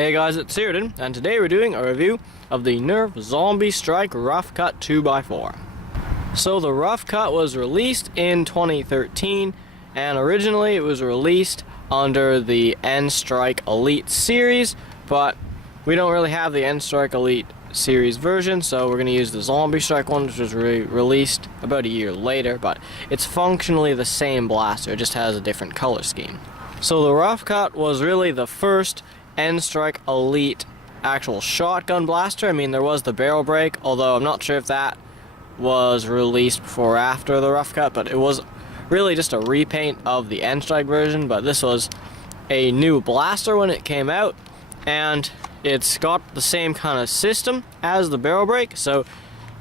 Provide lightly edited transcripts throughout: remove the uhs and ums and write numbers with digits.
Hey guys, it's Sheridan, and today we're doing a review of the Nerf Zombie Strike Rough Cut 2x4. So the Rough Cut was released in 2013, and originally it was released under the N-Strike Elite series, but we don't really have the N-Strike Elite series version, so we're going to use the Zombie Strike one, which was released about a year later, but it's functionally the same blaster, it just has a different color scheme. So the Rough Cut was really the first N-Strike Elite actual shotgun blaster. I mean, there was the barrel break, although I'm not sure if that was released before or after the Rough Cut, but it was really just a repaint of the N-Strike version, but this was a new blaster when it came out, and it's got the same kind of system as the barrel break, so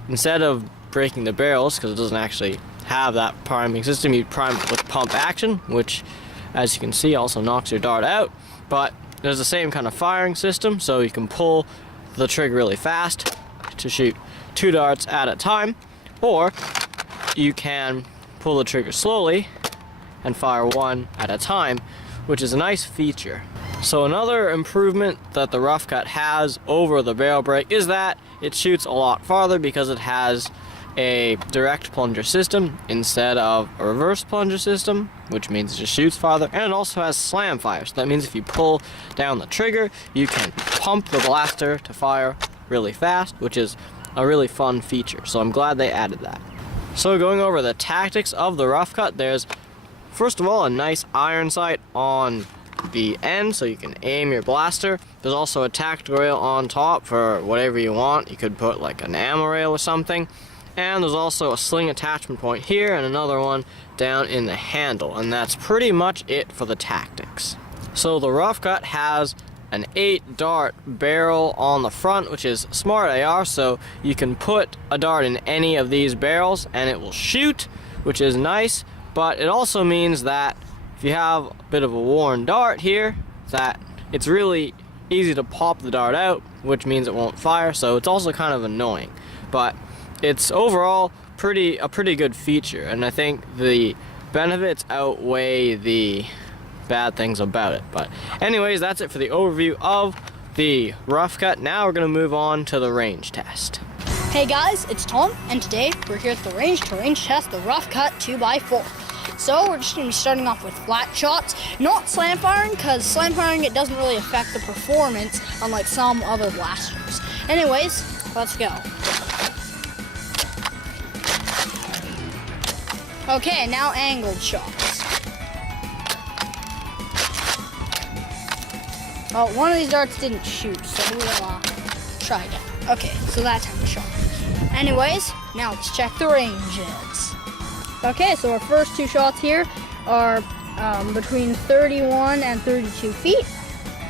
instead of breaking the barrels, because it doesn't actually have that priming system, you prime it with pump action, which, as you can see, also knocks your dart out, but there's the same kind of firing system, so you can pull the trigger really fast to shoot 2 darts at a time, or you can pull the trigger slowly and fire 1 at a time, which is a nice feature. So another improvement that the Rough Cut has over the barrel break is that it shoots a lot farther because it has a direct plunger system instead of a reverse plunger system, which means it just shoots farther, and it also has slam fire, so that means if you pull down the trigger you can pump the blaster to fire really fast, which is a really fun feature, so I'm glad they added that. So going over the tactics of the Rough Cut, there's first of all a nice iron sight on the end so you can aim your blaster. There's also a tactical rail on top for whatever you want. You could put like an ammo rail or something. And there's also a sling attachment point here and another one down in the handle, and that's pretty much it for the tactics. So the Rough Cut has an 8 dart barrel on the front, which is smart AR, so you can put a dart in any of these barrels and it will shoot, which is nice, but it also means that if you have a bit of a worn dart here, that it's really easy to pop the dart out, which means it won't fire, so it's also kind of annoying. But it's overall a pretty good feature, and I think the benefits outweigh the bad things about it. But anyways, that's it for the overview of the Rough Cut. Now we're going to move on to the range test. Hey guys, it's Tom, and today we're here at the range to range test the Rough Cut 2x4. So we're just going to be starting off with flat shots, not slam firing, because slam firing, it doesn't really affect the performance unlike some other blasters. Anyways, let's go. Okay, now angled shots. Oh, one of these darts didn't shoot, so we'll try again. Okay, so that time we shot. Anyways, now let's check the ranges. Okay, so our first 2 shots here are between 31 and 32 feet.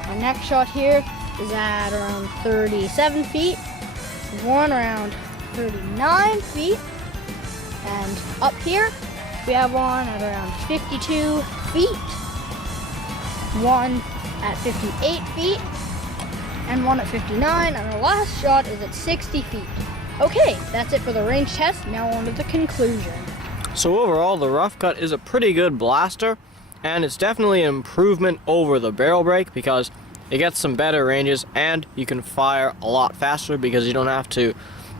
Our next shot here is at around 37 feet. One around 39 feet. And up here, we have one at around 52 feet. One at 58 feet. And one at 59. And our last shot is at 60 feet. Okay, that's it for the range test. Now on to the conclusion. So overall, the Rough Cut is a pretty good blaster, and it's definitely an improvement over the barrel break because it gets some better ranges and you can fire a lot faster because you don't have to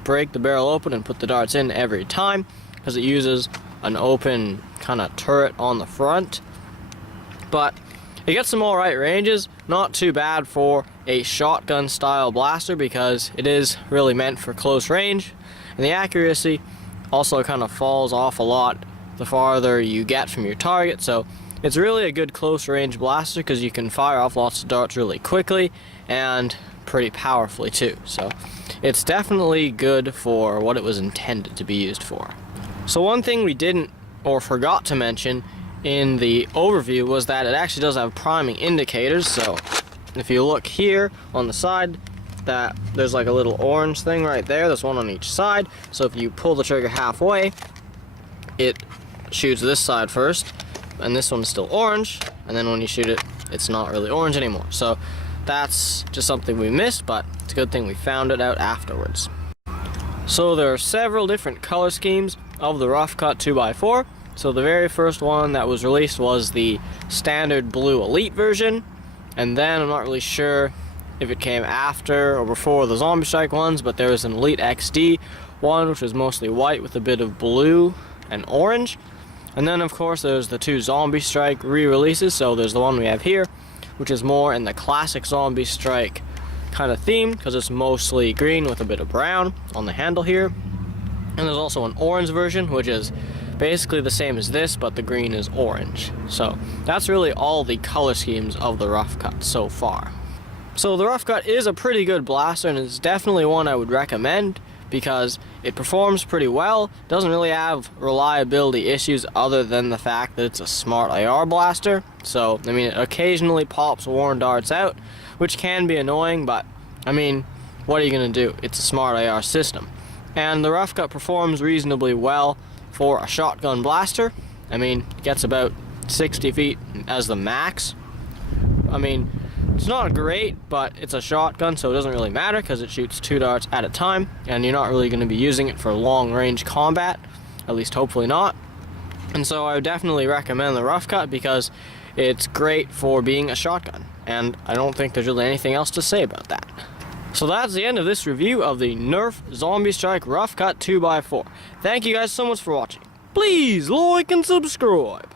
break the barrel open and put the darts in every time, because it uses an open kind of turret on the front. But it gets some alright ranges, not too bad for a shotgun style blaster because it is really meant for close range, and the accuracy also kind of falls off a lot the farther you get from your target, so it's really a good close range blaster because you can fire off lots of darts really quickly and pretty powerfully too. So it's definitely good for what it was intended to be used for. So one thing we didn't or forgot to mention in the overview was that it actually does have priming indicators. So if you look here on the side, that there's like a little orange thing right there. There's one on each side, so if you pull the trigger halfway, it shoots this side first, and this one's still orange, and then when you shoot it, it's not really orange anymore. So that's just something we missed, but it's a good thing we found it out afterwards. So there are several different color schemes of the Rough Cut 2x4. So the very first one that was released was the standard blue elite version, and then I'm not really sure if it came after or before the Zombie Strike ones, but there was an Elite XD one, which was mostly white with a bit of blue and orange. And then of course there's the two Zombie Strike re-releases. So there's the one we have here, which is more in the classic Zombie Strike kind of theme, because it's mostly green with a bit of brown on the handle here. And there's also an orange version, which is basically the same as this, but the green is orange. So that's really all the color schemes of the Rough Cut so far. So the Rough Cut is a pretty good blaster, and it's definitely one I would recommend because it performs pretty well. Doesn't really have reliability issues other than the fact that it's a smart AR blaster. So I mean, it occasionally pops worn darts out, which can be annoying, but I mean, what are you gonna do? It's a smart AR system. And the Rough Cut performs reasonably well for a shotgun blaster. I mean, it gets about 60 feet as the max. I mean, it's not great, but it's a shotgun, so it doesn't really matter because it shoots 2 darts at a time, and you're not really going to be using it for long-range combat, at least hopefully not. And so I would definitely recommend the Rough Cut because it's great for being a shotgun, and I don't think there's really anything else to say about that. So that's the end of this review of the Nerf Zombie Strike Rough Cut 2x4. Thank you guys so much for watching. Please like and subscribe.